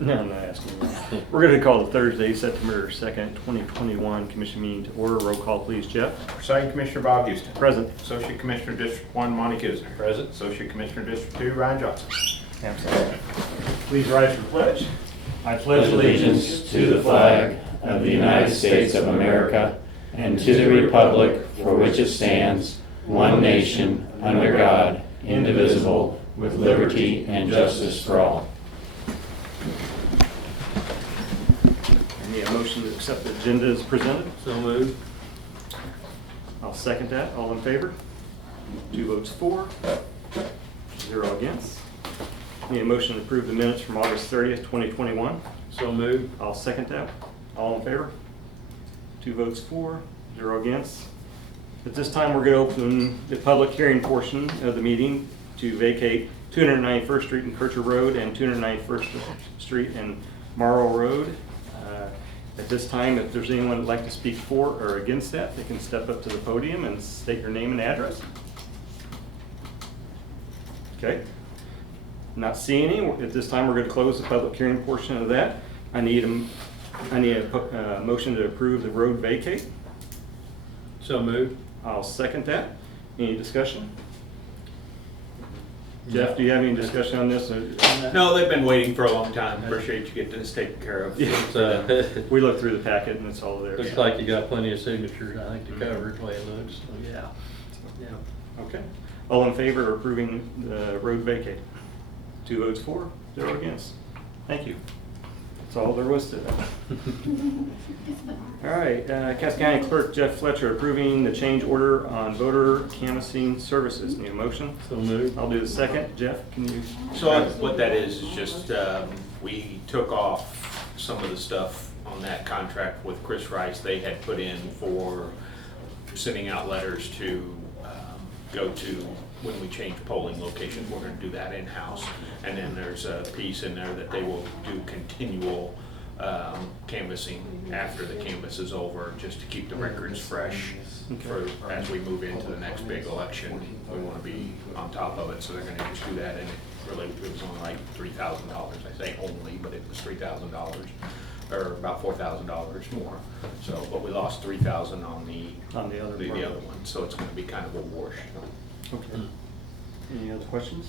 No, I'm not asking you. We're going to call the Thursday, September 2nd, 2021 commission meeting to order. Roll call, please, Jeff. Presiding Commissioner Bob Houston. Present. Associate Commissioner District 1 Monty Kisner. Present. Associate Commissioner District 2 Ryan Johnson. Absolutely. Please rise for the pledge. I pledge allegiance to the flag of the United States of America and to the republic for which it stands, one nation, under God, indivisible, with liberty and justice for all. I need a motion to accept the agenda as presented. So moved. I'll second that. All in favor? 2 votes for, 0 against. Need a motion to approve the minutes from August 30th, 2021. So moved. I'll second that. All in favor? 2 votes for, 0 against. At this time, we're going to open the public hearing portion of the meeting to vacate 291st Street and Kircher Road and 291st Street and Morrow Road. At this time, if there's anyone who'd like to speak for or against that, they can step up to the podium and state your name and address. Okay. Not seeing any. At this time, we're going to close the public hearing portion of that. I need a motion to approve the road vacate. So moved. I'll second that. Any discussion? Jeff, do you have any discussion on this? No, they've been waiting for a long time. Appreciate you getting this taken care of. It's, We looked through the packet and it's all there. looks like you got plenty of signatures, I think, to cover it, the way it looks. So, yeah. Yeah. Okay. All in favor of approving the road vacate? 2 votes for, 0 against. Thank you. That's all there was to that. All right, Cass County Clerk Jeff Fletcher approving the change order on voter canvassing services. Need a motion? So moved. I'll do the second. Jeff, can you? So what that is just, we took off some of the stuff on that contract with Chris Rice. They had put in for sending out letters to go to when we change polling locations. We're going to do that in-house. And then there's a piece in there that they will do continual canvassing after the canvass is over, just to keep the records fresh for as we move into the next big election. We want to be on top of it, so they're going to just do that. And it was only like $3,000. I say only, but it was $3,000 or about $4,000 more. So, but we lost $3,000 on the other one. So it's going to be kind of a wash. Okay. Any other questions?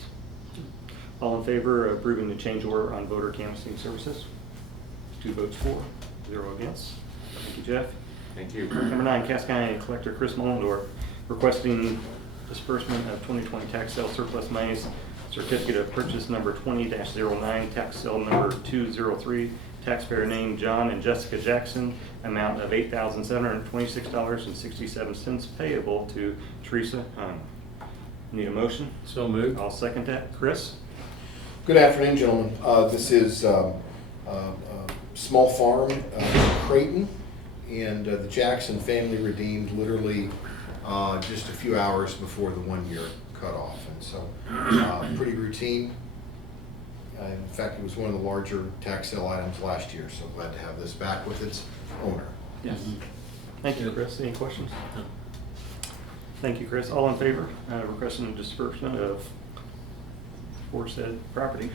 All in favor of approving the change order on voter canvassing services? 2 votes for, 0 against. Thank you, Jeff. Thank you. Number 9, Cass County Collector Chris Mullendorf requesting disbursement of 2020 tax sale surplus monies, certificate of purchase number 20-09, tax sale number 203, taxpayer name John and Jessica Jackson, amount of $8,726.67 payable to Teresa Hung. Need a motion? So moved. I'll second that. Chris? Good afternoon, gentlemen. This is small farm in Creighton, and the Jackson family redeemed literally just a few hours before the 1-year cutoff, and so pretty routine. In fact, it was one of the larger tax sale items last year, so glad to have this back with its owner. Yes. Thank you, Chris. Any questions? Thank you, Chris. All in favor? Requesting disbursement of aforesaid property.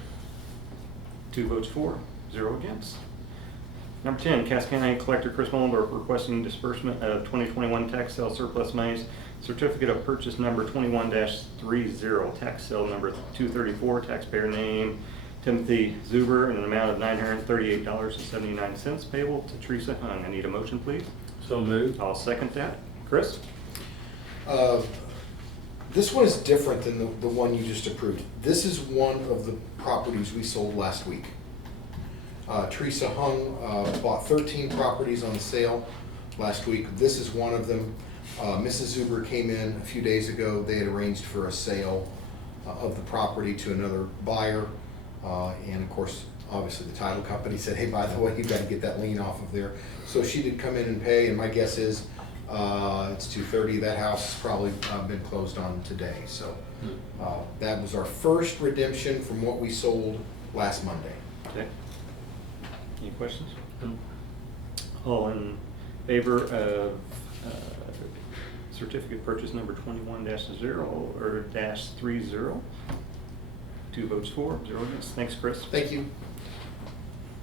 2 votes for, 0 against. Number 10, Cass County Collector Chris Mullendorf requesting disbursement of 2021 tax sale surplus monies, certificate of purchase number 21-30, tax sale number 234, taxpayer name Timothy Zuber, in an amount of $938.79 payable to Teresa Hung. I need a motion, please. So moved. I'll second that. Chris? This one is different than the one you just approved. This is one of the properties we sold last week. Teresa Hung bought 13 properties on the sale last week. This is one of them. Mrs. Zuber came in a few days ago. They had arranged for a sale of the property to another buyer. And of course, obviously the title company said, hey, by the way, you've got to get that lien off of there. So she did come in and pay, and my guess is it's 2:30. That house has probably been closed on today. So that was our first redemption from what we sold last Monday. Okay. Any questions? All in favor of certificate purchase number 21-0 or -30? 2 votes for, 0 against. Thanks, Chris. Thank you.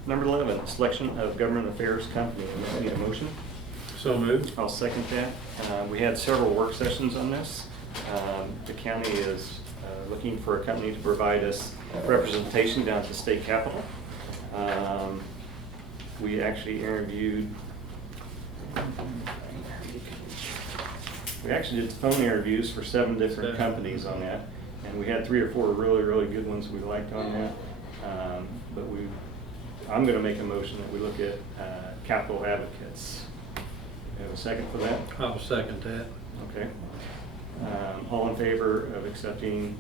Number 11, selection of government affairs company. I need a motion. So moved. I'll second that. We had several work sessions on this. The county is looking for a company to provide us representation down at the state capitol. We actually interviewed, we actually did phone interviews for 7 different companies on that. And we had 3 or 4 really, really good ones we liked on that. But I'm going to make a motion that we look at Capital Advocates. You have a second for that? I'll second that. Okay. All in favor of accepting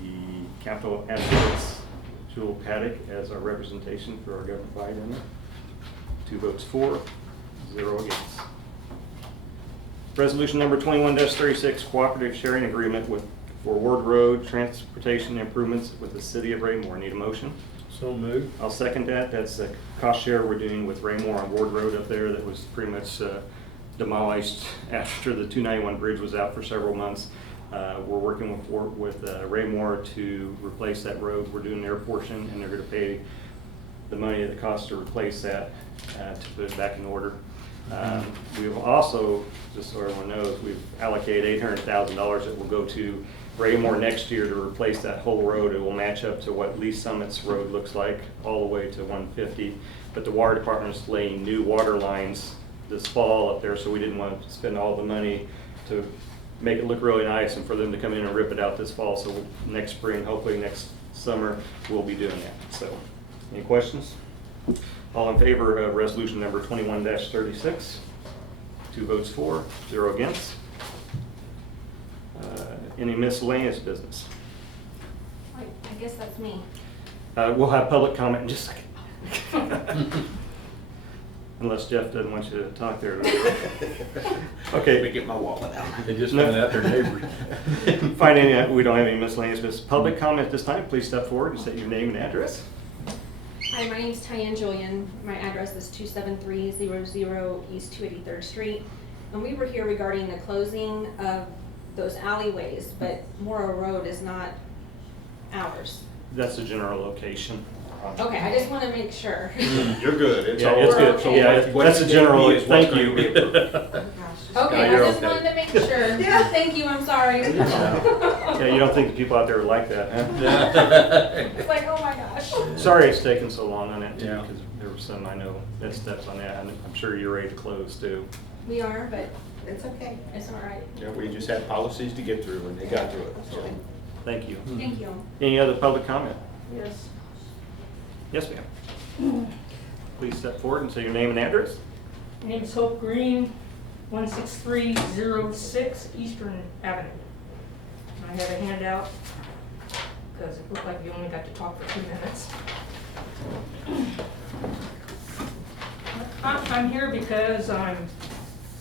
the Capital Advocates, Jewel Paddock, as our representation for our government body in there? 2 votes for, 0 against. Resolution number 21-36, cooperative sharing agreement for Ward Road transportation improvements with the city of Raymore. Need a motion? So moved. I'll second that. That's a cost share we're doing with Raymore on Ward Road up there that was pretty much demolished after the 291 bridge was out for several months. We're working with Raymore to replace that road. We're doing their portion, and they're going to pay the money that it costs to replace that to put it back in order. We've also, just so everyone knows, we've allocated $800,000 that will go to Raymore next year to replace that whole road. It will match up to what Lee Summit's road looks like all the way to 150. But the water department's laying new water lines this fall up there, so we didn't want to spend all the money to make it look really nice and for them to come in and rip it out this fall. So next spring, hopefully next summer, we'll be doing that. So, any questions? All in favor of resolution number 21-36? 2 votes for, 0 against. Any miscellaneous business? I guess that's me. We'll have public comment in just a second. Unless Jeff doesn't want you to talk there. Let me Okay. get my wallet out. They just found out their neighbors. We don't have any miscellaneous business. Public comment at this time, please step forward and state your name and address. Hi, my name is Tyann Julian. My address is 27300 East 283rd Street. And we were here regarding the closing of those alleyways, but Morrow Road is not ours. That's the general location. Okay, I just want to make sure. You're good. It's Yeah, all it's right. good. So Yeah, what that's a you general, gave me is what's thank going to be you. approved. Okay, No, you're I just okay. wanted to make sure. Yeah. Thank you, I'm sorry. Yeah, you don't think the people out there would like that, huh? It's like, oh my gosh. Sorry it's taken so long on that too, Yeah. because there were some, I know, that steps on that, and I'm sure you're ready to close too. We are, but it's okay. It's all right. Yeah, we just had policies to get through, and they got through it. So. Thank you. Thank you. Any other public comment? Yes. Yes, ma'am. Please step forward and say your name and address. My name is Hope Green, 16306 Eastern Avenue. I have a handout because it looked like we only got to talk for 2 minutes. I'm here because I'm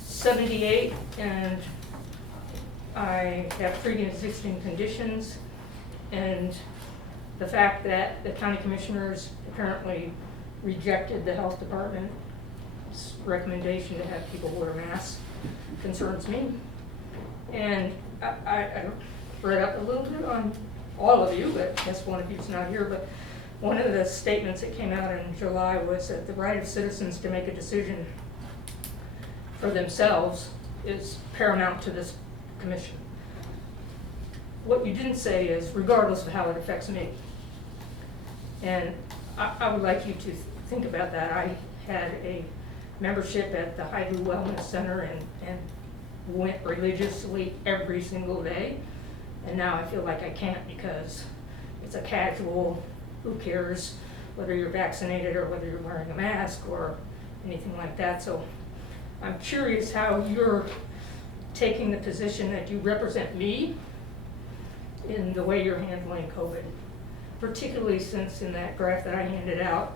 78 and I have pre-existing conditions, and the fact that the county commissioners apparently rejected the health department's recommendation to have people wear masks concerns me. And I read up a little bit on all of you, but I guess one of you's not here, but one of the statements that came out in July was that the right of citizens to make a decision for themselves is paramount to this commission. What you didn't say is regardless of how it affects me. And I would like you to think about that. I had a membership at the Highview Wellness Center and went religiously every single day. And now I feel like I can't because it's a casual, who cares whether you're vaccinated or whether you're wearing a mask or anything like that. So I'm curious how you're taking the position that you represent me in the way you're handling COVID, particularly since in that graph that I handed out,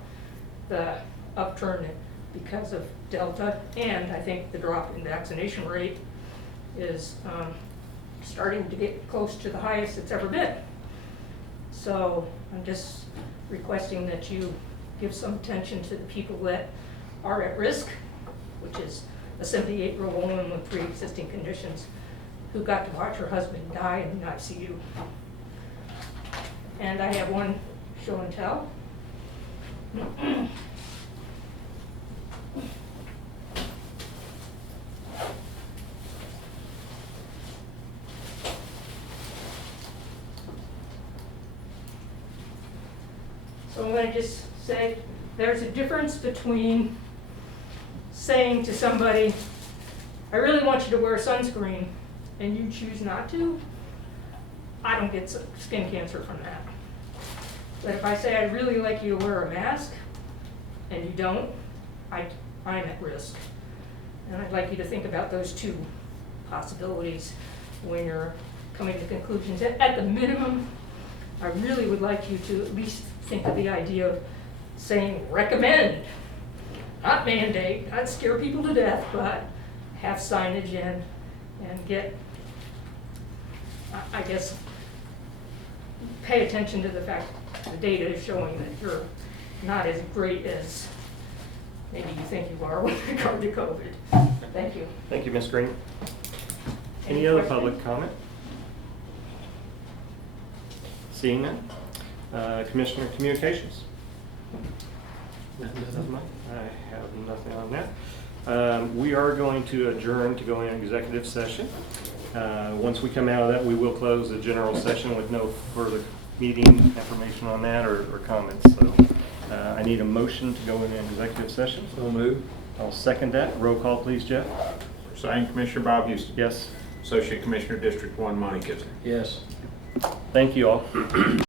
the upturn because of Delta, and I think the drop in vaccination rate is starting to get close to the highest it's ever been. So I'm just requesting that you give some attention to the people that are at risk, which is a 78-year-old woman with pre-existing conditions who got to watch her husband die in the ICU. And I have one show and tell. I just say, there's a difference between saying to somebody, I really want you to wear sunscreen, and you choose not to. I don't get skin cancer from that. But if I say I'd really like you to wear a mask, and you don't, I'm at risk. And I'd like you to think about those two possibilities when you're coming to conclusions. At the minimum, I really would like you to at least think of the idea of saying recommend, not mandate, not scare people to death, but have signage in and get, I guess, pay attention to the fact the data is showing that you're not as great as maybe you think you are with regard to COVID. Thank you. Thank you, Ms. Green. Any Any other questions? public comment? Seeing none. Commissioner Communications. I have nothing on that. We are going to adjourn to go in executive session. Once we come out of that, we will close the general session with no further meeting information on that or comments. So I need a motion to go in executive session. So move. I'll second that. Roll call, please, Jeff. Presiding Commissioner Bob Houston. Yes. Associate Commissioner District 1 Monty Kissner. Yes. Thank you all.